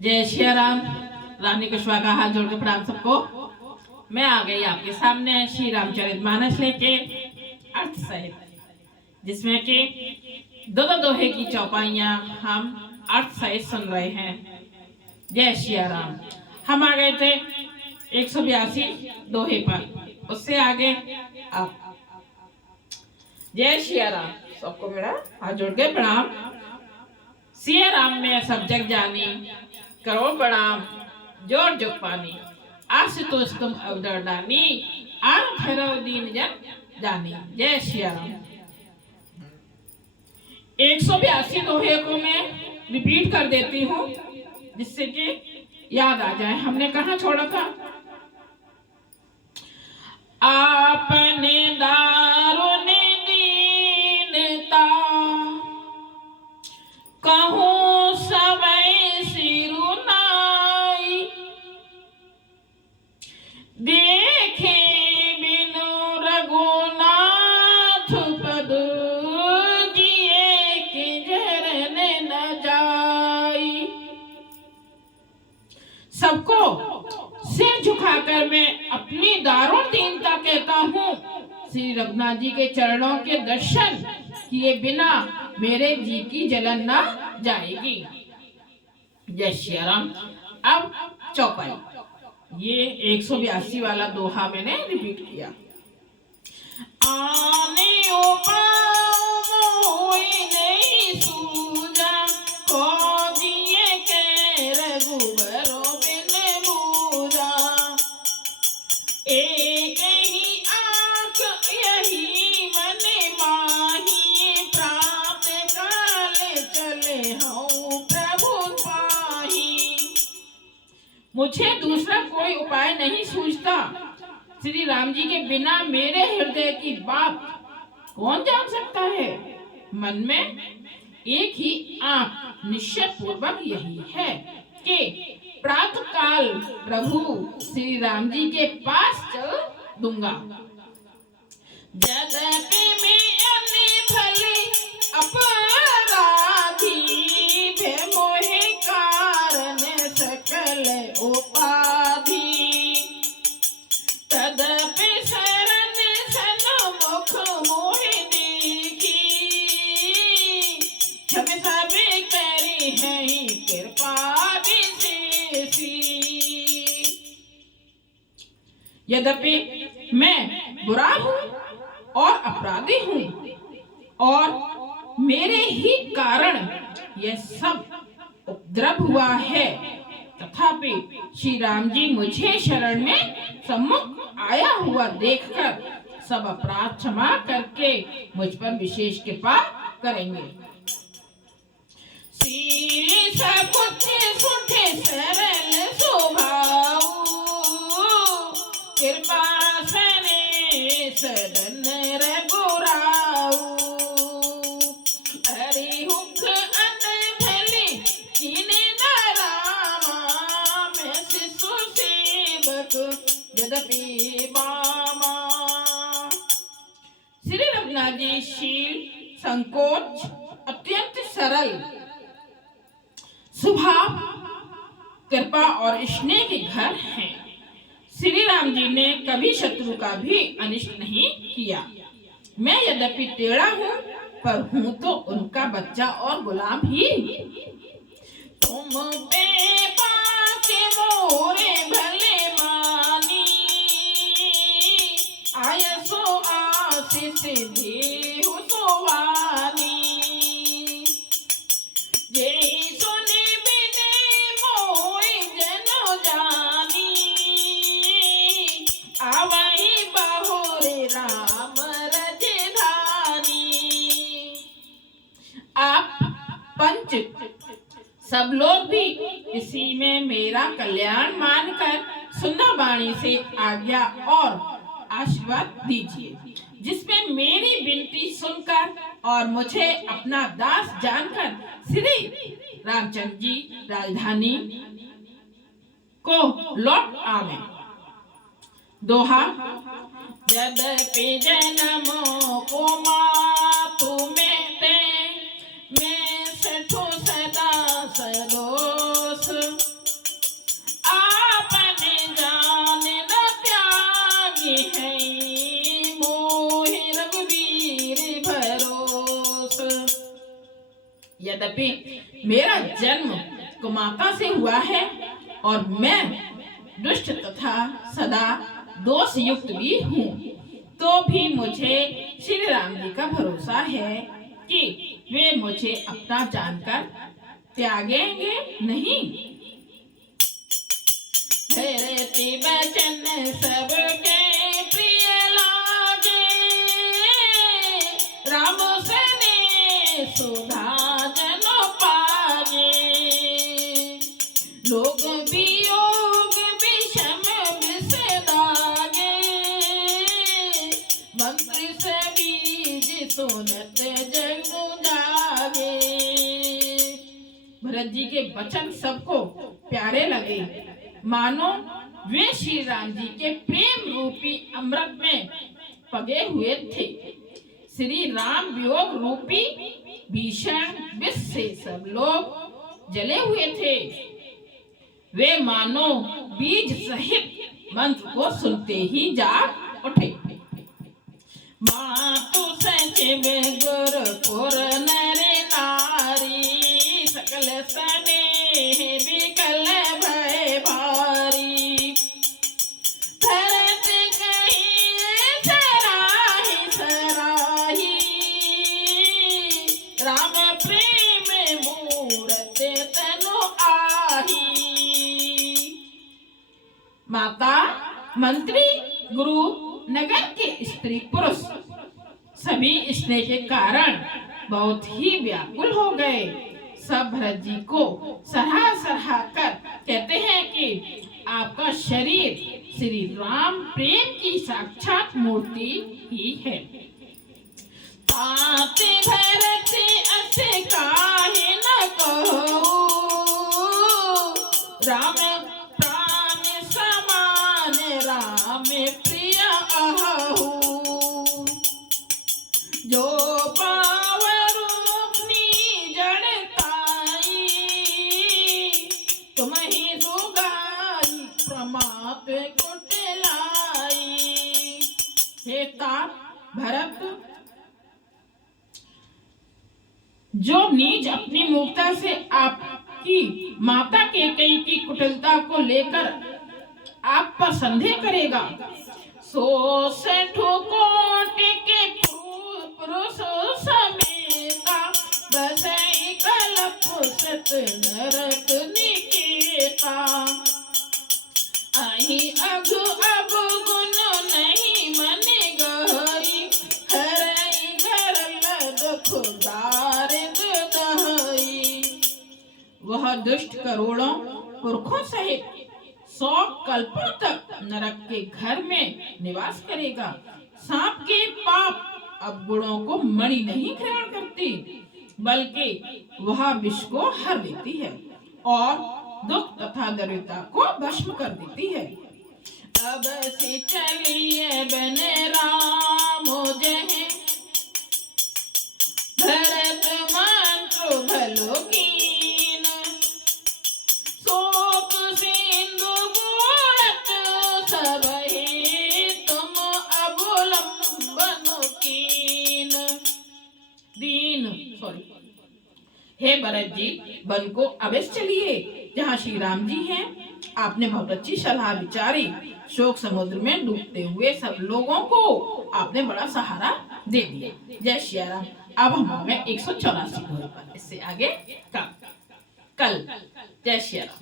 जय श्री राम। रानी कुशवाहा का हाथ जोड़ के प्रणाम सबको। मैं आ गई आपके सामने श्री रामचरितमानस लेके अर्थ सहित, जिसमें कि दो दोहे की चौपाइयां हम अर्थ सहित सुन रहे हैं। जय श्री राम। हम आ गए थे 182 दोहे पर, उससे आगे आप। जय श्री राम। सबको मेरा हाथ जोड़ के प्रणाम। सिया राम में सब जग जानी, करो प्रणाम जोर जुग पानी। आशुतोष तुम अवदर दानी, आर भैरव दीन जन जानी। जय श्री राम। 182 दोहे को मैं रिपीट कर देती हूँ, जिससे कि याद आ जाए। हमने कहाँ छोड़ा था? आपने दारुण दीनता कहूँ सवै सिरुनाई, देखे बिनु रघुनाथ पद, जिए के झरन न जाई। सबको सिर झुकाकर मैं अपनी दारुण दीनता कहता हूँ, श्री रघुनाथ जी के चरणों के दर्शन किए बिना मेरे जी की जलन ना जाएगी। जय श्री राम। अब चौपाई, ये 182 वाला दोहा मैंने रिपीट किया। आने नहीं सूझा, खोजिए के रघुबरो बिन बूझा। एक ही आँख यही मन माही, प्रात काल चले हूँ प्रभु पाही। मुझे दूसरा कोई उपाय नहीं सूझता, श्री राम जी के बिना मेरे हृदय की बात कौन जान सकता है। मन में एक ही आंख निश्चय पूर्वक यही है कि प्रातः काल प्रभु श्री राम जी के पास चल दूंगा। यद्यपि मैं भले अपराधी, भे मोहे कारण सकल उपाधि। तदपि शरण सन्मुख मोहि देखी, क्षम सब करी है कृपा विशेषी। यद्यपि मैं बुरा हूँ और अपराधी हूँ, और मेरे ही कारण यह सब उपद्रव हुआ है, तथापि श्री राम जी मुझे शरण में सम्मुख आया हुआ देखकर सब अपराध क्षमा करके मुझ पर विशेष कृपा करेंगे। श्री सकुचे सुठे सरल स्वभाव, कृपा सने सदन रघुराऊ। हरि हुख अन भले कीने न रामा, मैं शिशु सेवक यद्यपि बामा। श्री रघुनाथ जी शील, संकोच, अत्यंत सरल स्वभाव, कृपा और स्नेह के घर हैं। श्री राम जी ने कभी शत्रु का भी अनिष्ट नहीं किया। मैं यद्यपि टेढ़ा हूँ, पर हूँ तो उनका बच्चा और गुलाम ही। तुम पे पाके मोरे भले मानी, आयसो आशीष देहु सुवानी। जेहि सुनि बिने मोहि जन जानी, आवहि बहुरे राम रजधानी। आप पंच सब लोग भी इसी में मेरा कल्याण मानकर सुंदर वाणी से आज्ञा और आशीर्वाद दीजिए, जिसमें मेरी विनती सुनकर और मुझे अपना दास जानकर श्री रामचंद्र जी राजधानी को लौट आवे। दोहा। यद्यपि जन्मों को मातु में ते, मैं सठो सदा सदोष। मेरा जन्म कुमाता से हुआ है और मैं दुष्ट तथा सदा दोष युक्त भी हूँ, तो भी मुझे श्री राम जी का भरोसा है कि वे मुझे अपना जानकर त्यागेंगे नहीं। धरती बचन सबके प्रिय लागे, राम सने सुधा जन पागे। लोग वियोग विषम विषदागे, मंत्र से बीज सुनत जग जागे। भरत जी के वचन सबको प्यारे लगे, मानो वे श्री राम जी के प्रेम रूपी अमृत में पगे हुए थे। श्री राम वियोग रूपी भीषण विष से सब लोग जले हुए थे। वे मानो बीज सहित मंत्र को सुनते ही जाग उठे। मातु सचिव गुरुपुर नर नारी, सकल स्नेह विकल भय भारी। भरत कहीं सराही सराही, राम प्रेम मूरत तनु आही। माता, मंत्री, गुरु, नगर के स्त्री पुरुष सभी स्नेह के कारण बहुत ही व्याकुल हो गए। सब भरत जी को सराह सराह कर कहते हैं कि आपका शरीर श्री राम प्रेम की साक्षात मूर्ति ही है। ताते भरत असे काहे न कहो, राम प्राण समान राम प्रिय अहु। जो पावर अपनी जड़ताई, तुम ही सुगाई प्रमाप कुटलाई। हे तात भरत, जो नीच अपनी मूर्खता से आपकी माता कैकेयी की कुटिलता को लेकर आप पर संदेह करेगा, सो से ठोकोट के पुरुष समेता, बसई कलप सत नरक निकेता। अहि अघु अब गुण नहीं मन गहई, हरई घरल दुख दारिद दहई। वह दुष्ट करोड़ों पुरखों सहित 100 कल्पों तक नरक के घर में निवास करेगा। सांप के पाप अवगुणों को मणि नहीं ग्रहण करती, बल्कि वह विष को हर देती है और दुख तथा दरिद्रता को भस्म कर देती है। अब से चलिए बन राम हो जहे, भरत मंत्र भलो कीन। शोक सिंधु बोलत सबहि, तुम अवलंबन कीन। हे भरत जी, वन को अवश्य चलिए जहाँ श्री राम जी हैं। आपने बहुत अच्छी सलाह विचारी। शोक समुद्र में डूबते हुए सब लोगों को आपने बड़ा सहारा दे दिया। जय श्री राम। अब हम 184 पर, इससे आगे कल। जय श्री राम।